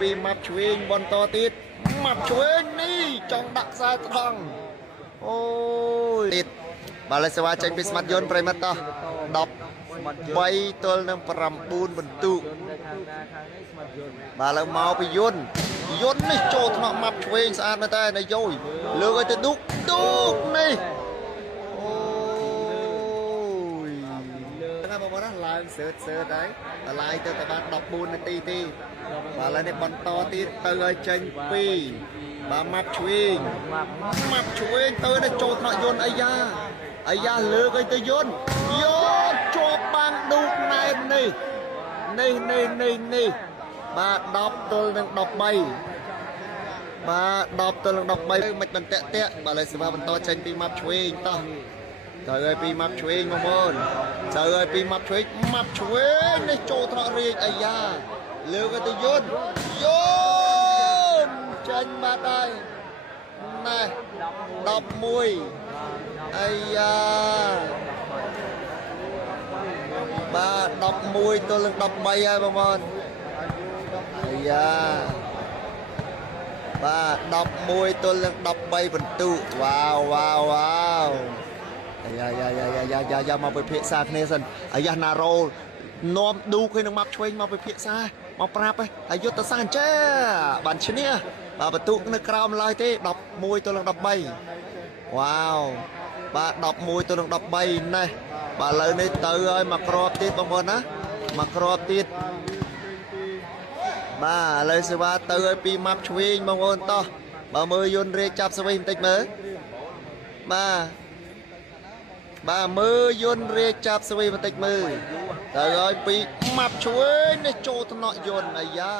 ពីម៉ាប់ឆ្វេងបន្តទៀតម៉ាប់ឆ្វេងនេះចង់ដាក់ខ្សែត្រង់អូយទៀតបាល់សេវាចេញពីស្មាត់យន្តប្រិមិត្តតោះ13ទល់នឹង9បន្ទុកបាទឡើងមកពីយន្តនេះចូលថ្នាក់ម៉ាប់ឆ្វេងស្អាតមែនតើនយោយលើកឲ្យទៅឌុកនេះអូយហ្នឹងបងប្អូនណាឡើងសើតហើយតម្លៃទៅតែបាន14នាទីទេបាទឥឡូវនេះបន្តទៀតទៅឲ្យចេញពីបាទម៉ាប់ឆ្វេងទៅទៅចូលថ្នាក់យន្តអាយ៉ាលើកឲ្យទៅយន្តជាប់បាំងឌូកណែននេះបាទ10ទល់នឹង13បាទ10ទល់នឹង13មិនបន្តាក់បាទឥឡូវសេវាបន្តចេញពីម៉ាប់ឆ្វេងតោះទៅឲ្យពីម៉ាប់ឆ្វេងបងប្អូនទៅឲ្យពីម៉ាប់ឆ្វេងនេះចូលថ្នាក់រាជអាយ៉ាលើកទៅយន្តចាញ់បាត់ហើយណែ11អាយ៉ាបាទ11ទល់នឹង13ហើយបងប្អូនអាយ៉ាបាទ11ទល់នឹង13បន្ទុកវ៉ាវអាយ៉ាមកពិភាក្សាគ្នាសិនអាយ៉ាណារ៉ូនាំឌូឃើញនឹងម៉ាប់ឆ្វេងមកពិភាក្សាមកប្រាប់ហើយយុទ្ធសាស្ត្រចេះបានឈ្នះបាទបន្ទុកនៅក្រោមឡើយទេ11ទល់នឹង13វ៉ាវបាទ11ទល់នឹង13ណេះបាទឥឡូវនេះទៅហើយមកគ្រាប់ទៀតបងប្អូនណាមកគ្រាប់ទៀតបាទឥឡូវសេវាទៅឲ្យពីម៉ាប់ឆ្វេងបងប្អូនតោះបើមើលយន្តរាជចាប់ស្វីបន្តិចមើលបាទមើលយន្តរាជចាប់ស្វីបន្តិចមើលទៅឲ្យពីម៉ាប់ឆ្វេងនេះចូលថ្នាក់យន្តអាយ៉ា